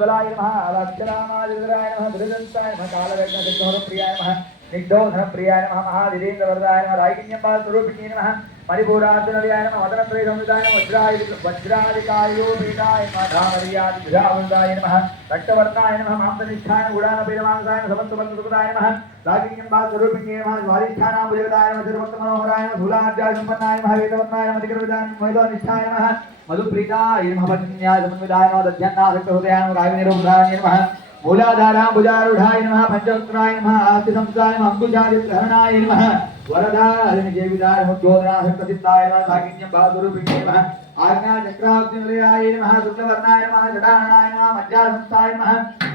बलाय नमः अक्षरामादिराय नमः दुर्गंताय नमः कालवेग्नसिद्धोरप्रियाय नमः निग्धोधनप्रियाय नमः महादिरेन्द्रवरदाय नमः रागिन्यपालस्वरूपिणे नमः मणिपूरार्जुनदयाय नमः वदनत्रयसंविदाय नमः वज्रादिकायोपीठाय नमः धामर्यादिभ्यावृताय नमः रक्तवर्णाय नमः मांसनिष्ठाय गुडानपीडमांसाय नमः समस्तबन्धुसुखदाय नमः रागिन्यपालस्वरूपिणे नमः स्वादिष्ठानाम्बुजगदाय नमः सर्वोत्तमनोहराय नमः धूलार्जासम्पन्नाय नमः वेदवर्णाय नमः दिग्विदाय महिलानिष्ठाय नमः मधुप्रीताय नमः पत्न्याय समन्विताय नमः दध्यन्नासक्तहृदयाय नमः गायनिरोधाय नमः मूलाधाराम्बुजारूढाय नमः पंचवक्त्राय नमः आस्तिसंस्थाय नमः अंकुशादिग्रहणाय नमः वरदारिणिजेविदाय नमः उद्योधनासक्तचित्ताय नमः सागिन्यपालस्वरूपिणे नमः आज्ञाचक्राब्धिनिलयाय नमः शुक्लवर्णाय नमः जटाननाय नमः मज्जासंस्थाय नमः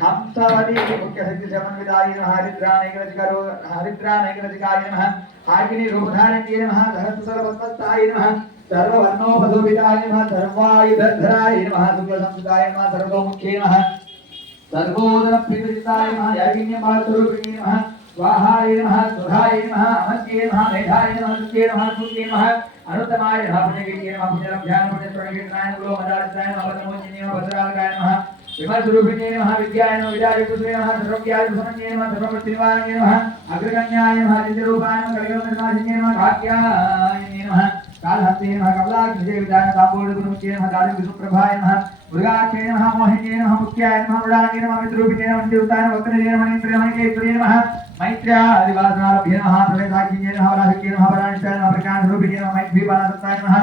हंसवती मुख्यशक्तिसमन्विताय नमः हरिद्रानैकरचिकाय नमः आग्निरूपधारिण्ये नमः सहस्रसर्वपद्मस्थाय नमः सर्ववर्णोपशोभिताय नमः सर्वायुधधराय नमः शुक्लसंस्कृताय नमः सर्वतोमुख्ये नमः सर्वोदनप्रीतिताय नमः याज्ञिन्यपालस्वरूपिणे नमः स्वाहाय नमः सुधाय नमः अमर्त्ये नमः मेधाय नमः सुत्ये नमः सूत्ये नमः अनुत्तमाय नमः पुण्यकीर्त्ये नमः पुण्यरभ्याय पुण्यस्वर्णकीर्तनाय नमः मदारिताय नमः पद्मोचिने नमः भद्रालकाय नमः विमलस्वरूपिणे नमः विद्याय नमः विद्यायुक्ते नमः सर्वज्ञाय सुमन्ये नमः सर्वमृत्युनिवारणे नमः अग्रगण्याय नमः नित्यरूपाय नमः कलियुगनाशिने नमः कात्याय नमः कालहस्ते नमः कमलाक्षसेविताय नमः ताम्बूलगुणमुख्ये नमः दारिद्र्यसुप्रभाय नमः मृगाख्ये नमः मोहिन्ये नमः मुख्याय नमः मृडाङ्गे नमः मित्ररूपिणे नमः नित्युत्ताय नमः वक्त्रये नमः नेत्रे नमः केतुये नमः मैत्र्यादिवासनालभ्ये नमः प्रवेशाख्ये नमः वराहक्ये नमः वरानिष्ठाय नमः प्रकाशरूपिणे नमः मैत्रीबालदत्ताय नमः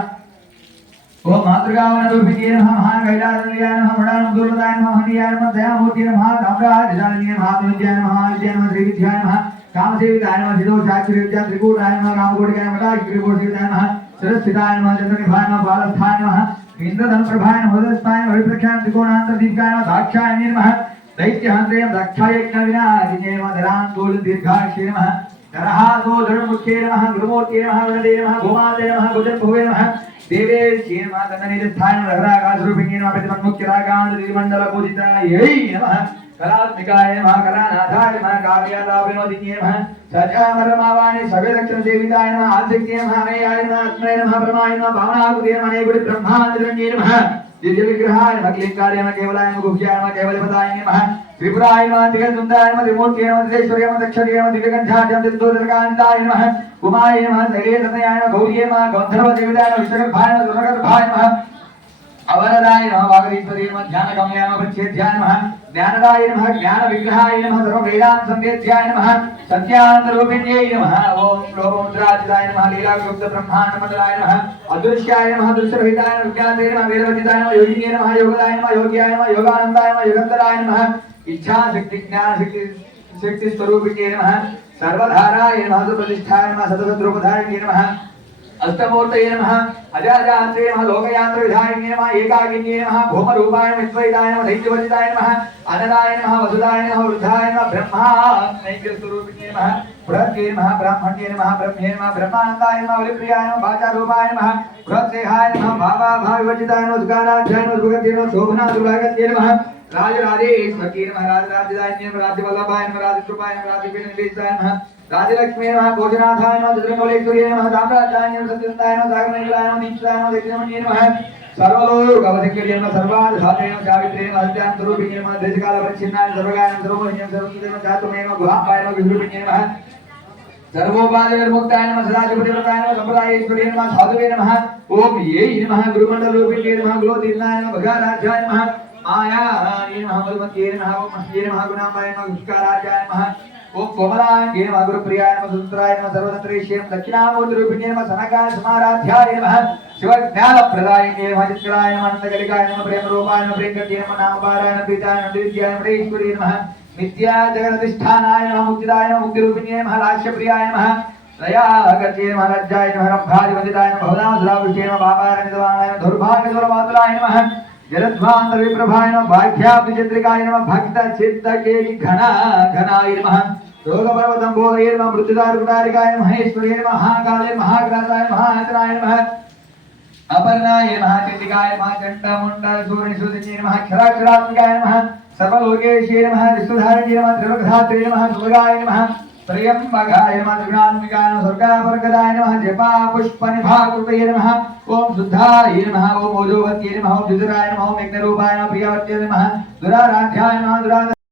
ओम मातृगावनरूपिणे नमः महाकैलासनिलयाय नमः मृडानन्दुर्वदाय नमः हरियाय नमः दयामूर्ते नमः ताम्रादिशालिने नमः विद्याय नमः विद्याय नमः श्रीविद्याय नमः कामसेविताय नमः सिद्धोषाक्षरविद्या त्रिकूटाय नमः कामकोटिकाय नमः मटाक्षरिकोटिकाय नमः सरस्थिताय नमः चन्द्रनिभाय नमः बालस्थाय नमः इंद्रधनुप्रभाय नमः हृदयस्थाय नमः हरिप्रख्याय त्रिकोणान्तरदीपकाय नमः दाक्षायणे नमः दैत्यहन्त्रेयं दाक्षायज्ञविनाशिने नमः धरान्तोलदीर्घाक्षे नमः करहासो धनुर्मुख्ये नमः गुरुमूर्ते नमः वरदे नमः गोमाते नमः गुजन्भुवे नमः देवेश्ये नमः तन्ननिधिस्थाय नमः रघुराकाशरूपिणे नमः प्रतिमन्मुख्यरागान्तरिमण्डलपूजितायै नमः कलात्मिकाय नमः कलानाथाय नमः काव्यालाभिनोदिन्ये नमः सचामरमावाणि सवेदक्षणसेविताय नमः आदित्ये नमः अमेयाय नमः अस्मये नमः ब्रह्माय नमः भावनाकृते नमः नेगुडि ब्रह्माण्डरण्ये नमः दिव्यविग्रहाय नमः क्लींकार्य नमः केवलाय नमः गुह्याय नमः केवलपदाय नमः त्रिपुराय नमः दिगन्तुण्डाय नमः त्रिमूर्ते नमः त्रिशूर्य नमः दक्षिणे नमः दिव्यगन्धाढ्यं दिन्दोदरकान्ताय नमः कुमाय नमः शैलेन्द्रतनयाय नमः गौर्ये नमः गन्धर्वदेवताय नमः विश्वगर्भाय नमः दुर्गर्भाय नमः अवरदाय नमः वागरीश्वरी नमः ध्यानगम्याय नमः प्रच्छेद्याय नमः ज्ञानदाय नमः ज्ञानविग्रहाय नमः सर्ववेदान्तसंवेद्याय नमः सत्यानन्दरूपिण्यै नमः ओम लोकमुद्राजिताय नमः लीलागुप्तब्रह्माण्डमण्डलाय नमः अदृश्याय नमः दृश्यरहिताय नमः विज्ञाते नमः वेदवतिताय नमः योगिने नमः योगदाय नमः योग्याय नमः योगानन्दाय नमः युगन्तराय नमः इच्छाशक्ति ज्ञानशक्ति स्वरूपिणे नमः सर्वधाराय नमः सुप्रतिष्ठाय नमः सततद्रूपधारिणे नमः अष्टमूर्तये नमः अजाजान्त्रे नमः लोकयान्त्रविधायिने नमः एकाकिन्ये नमः भूमरूपाय नमः विश्वहिताय नमः दैत्यवजिताय नमः अनदाय नमः वसुदाय नमः वृद्धाय नमः ब्रह्मानैक्यस्वरूपिणे नमः बृहद्ये नमः ब्राह्मण्ये नमः ब्रह्मे नमः ब्रह्मानन्दाय नमः बलिप्रियाय नमः वाचारूपाय नमः बृहत्सेहाय नमः भावाभाविवर्जिताय नमः सुकाराध्याय नमः सुगत्ये नमः शोभनादुर्भागत्ये नमः राजराजेश्वरी नमः राजराजदायिन्ये नमः राज्यवल्लभाय नमः राजकृपाय नमः राजपीठनिवेशिताय नमः राजलक्ष्मी नमः भोजनाथाय नमः चतुर्मौलेश्वर्ये नमः साम्राज्याय नमः सत्यन्ताय नमः सागरमण्डलाय नमः दीक्षाय नमः दक्षिणमण्ये नमः सर्वलोकवधिक्ये नमः सर्वार्थसाधने नमः सावित्रे नमः सत्यान्तरूपिणे नमः देशकालपरिच्छिन्नाय सर्वगाय नमः सर्वमोहिन्ये सर्वसुते नमः चातुर्मे नमः गुहाम्बाय नमः विष्णुरूपिणे नमः सर्वोपाधिविर्मुक्ताय नमः सदाशिवदेवताय नमः सम्प्रदायेश्वर्ये नमः साधुवे नमः ओम यै नमः गुरुमण्डलरूपिणे नमः गुलोतीर्णाय नमः भगाराध्याय नमः मायाय नमः मधुमत्ये नमः ओम मह्ये नमः गुणाम्बाय नमः विष्काराध्याय नमः ओम कोमलांगे नमः गुरुप्रियाय नमः सुंदराय नमः सर्वतन्त्रेश्ये नमः दक्षिणामूर्तिरूपिणे नमः सनकाय समाराध्याय नमः शिवज्ञानप्रदायिने नमः चित्कराय नमः अनन्तकलिकाय नमः प्रेमरूपाय नमः प्रेमकट्ये नमः नामपाराय नमः प्रीताय नमः दिव्याय नमः ईश्वरीय नमः नित्या जगदधिष्ठानाय नमः मुक्तिदाय नमः मुक्तिरूपिणे नमः लास्यप्रियाय नमः दयागत्ये नमः लज्जाय नमः रब्धादिवन्दिताय नमः भवनासुरावृष्टे नमः पापारनिधवानाय नमः दुर्भाग्यदुर्मातुलाय नमः जलध्वान्तरविप्रभाय नमः भाग्याब्धिचन्द्रिकाय नमः भक्तचित्तकेलि घनाय नमः रोगपर्वतम्बोधये नमः मृत्युदारुकारिकाय नमः महेश्वर्ये नमः महाकाले महाग्रासाय महायतनाय नमः अपर्णाय नमः चण्डिकाय नमः चण्डमुण्डसूर्यनिषुदिने नमः क्षराक्षरात्मिकाय नमः सर्वलोकेश्ये नमः विष्णुधारिणे नमः त्रिलोकधात्रे नमः सुभगाय नमः त्र्यंबकाय नमः त्रिगुणात्मिकाय नमः स्वर्गापरगदाय नमः जपा पुष्पनिभाकृतये नमः ओम शुद्धाय नमः ओम ओजोवत्ये नमः ओम द्विजराय नमः ओम यज्ञरूपाय नमः प्रियवत्ये नमः दुराराध्याय नमः